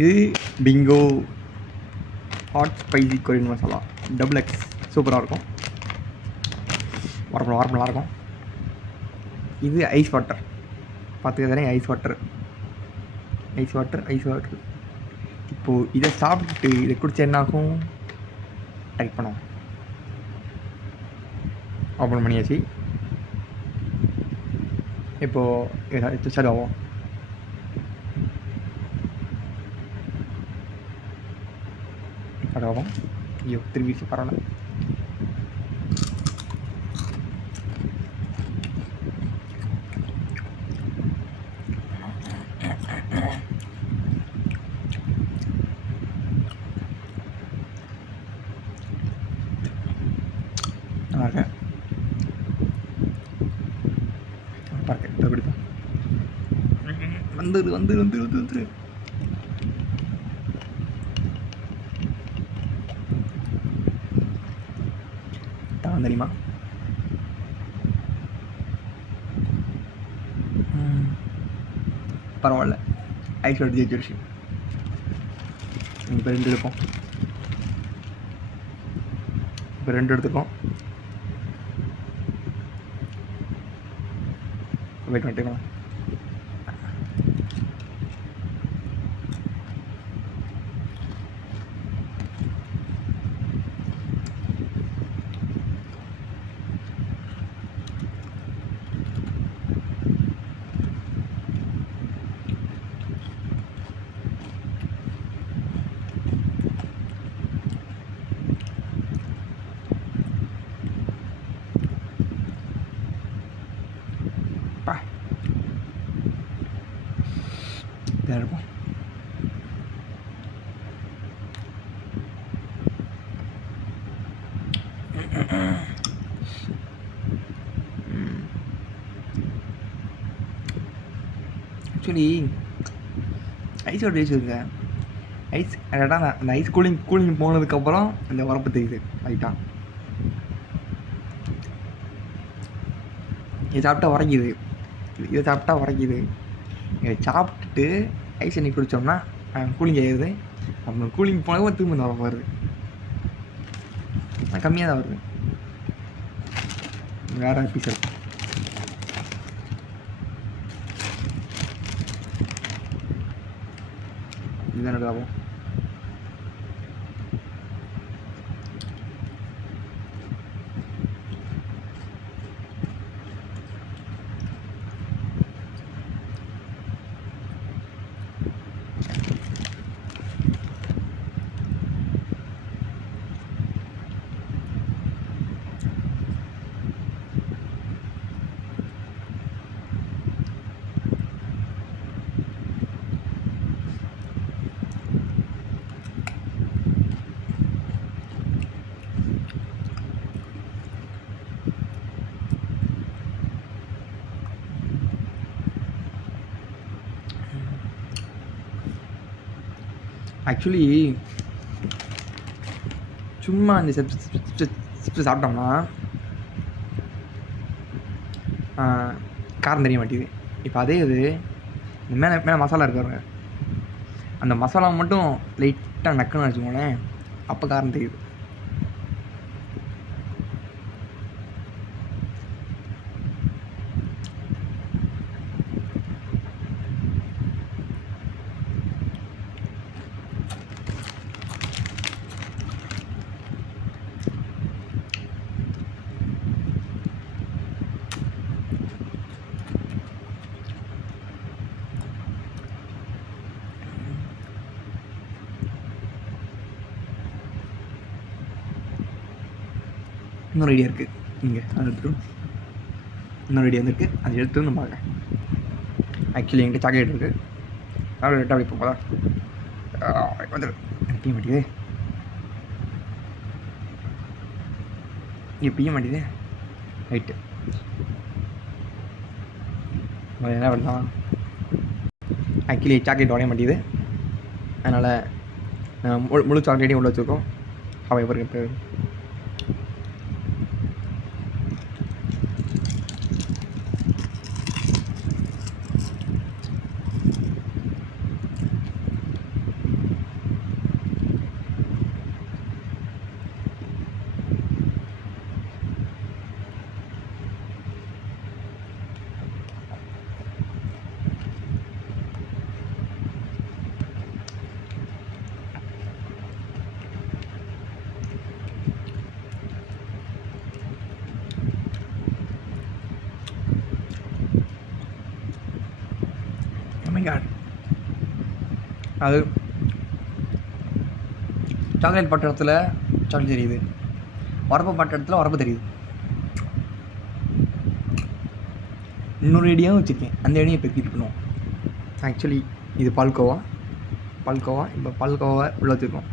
இது Bingo hot spicy Korean masala double X சூப்பராக இருக்கும். வரப்போ நல்லாயிருக்கும். இது ஐஸ் வாட்டர் பார்த்துக்க தானே, ஐஸ் வாட்டர். இப்போது இதை சாப்பிட்டுட்டு இதை குடிச்சா என்ன ஆகும்? டைப் பண்ணுவோம். ஓப்பன் பண்ணியாச்சு. இப்போது சரியாகும். சரியாகும். ஐயோ திரும்பி பரவாயில்ல. நல்லா இருக்கேன் குடிப்பேன். வந்துரு தான் தெரியுமா? பரவாயில்ல, ஐஸ் வாட்டர் ஜெயிச்ச விஷயம். இப்போ 2 எடுப்போம். இப்போ 2 எடுத்துக்கோம். வெயிட் பண்ணிட்டுக்கலாம். இருப்போம். ஆக்சுவலி ஐஸ் வாட்டர் வச்சுருங்க. ஐஸ் கரெக்டாக அந்த ஐஸ் கூலிங் போனதுக்கப்புறம் இந்த வரப்பு தெரியுது லைட்டாக. இதை சாப்பிட்டா உரைக்குது. இதை சாப்பிட்டுட்டு ஐஸ் தண்ணி குடித்தோம்னா கூலிங் ஆகிடுது. அப்புறம் கூலிங் போனதும் திரும்ப இந்த வரப்பு வருது. கம்மியாக தான் வருது. வேறு பீஸ் இருக்கும். இதுதான் லாபம். ஆக்சுவலி சும்மா இந்த சிப்ஸ் சாப்பிட்டோம்னா காரம் தெரிய மாட்டேங்குது. இப்போ அதே இது மேலே மசாலா இருக்காருங்க, அந்த மசாலா மட்டும் லைட்டாக நக்குன்னு வச்சுக்கோங்களேன், அப்போ காரம் தெரியுது. இன்னொரு ஐடியா இருக்குது இங்கே, அதை எடுத்துகிட்டு இன்னொரு ஐடியா வந்துருக்கு, அதை எடுத்து நம்ம பார்க்க. ஆக்சுவலி என்கிட்ட சாக்லேட் இருக்குது, சாக்லேட் அப்படி போதா வந்துடு பிய மாட்டேங்குது, இங்கே பிய மாட்டேங்குது. ரைட்டு, என்ன பண்ணலாம்? ஆக்சுவலி சாக்லேட் உடைய மாட்டேங்குது, அதனால் முழு சாக்லேட்டையும் உள்ள வச்சுருக்கோம். அவை பாருங்க இப்போ அது சாக்லேட் பட்ட இடத்துல சாக்லேட் தெரியுது, உரப்பு பட்ட இடத்துல உரப்பு தெரியுது. இன்னொரு ஐடியாவும் வச்சுருக்கேன், அந்த ஐடியா இப்போ ரிப்பீட் பண்ணுவோம். ஆக்சுவலி இது பால்கோவா. இப்போ பால்கோவா உள்ள வச்சுருக்கோம்,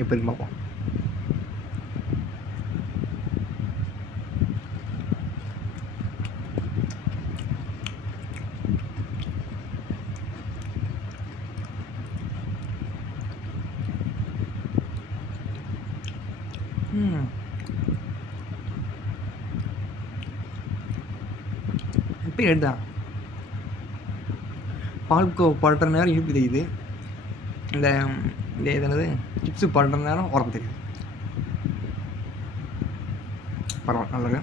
எப்படி இருக்கு பார்ப்போம். இப்போ எடுத்தான் பால்கோ படுற நேரம் இனிப்பு தெரியுது, இந்த இந்த என்னது சிப்ஸு படுற நேரம் உரப்பு தெரியுது. பரவாயில்ல, நல்லது.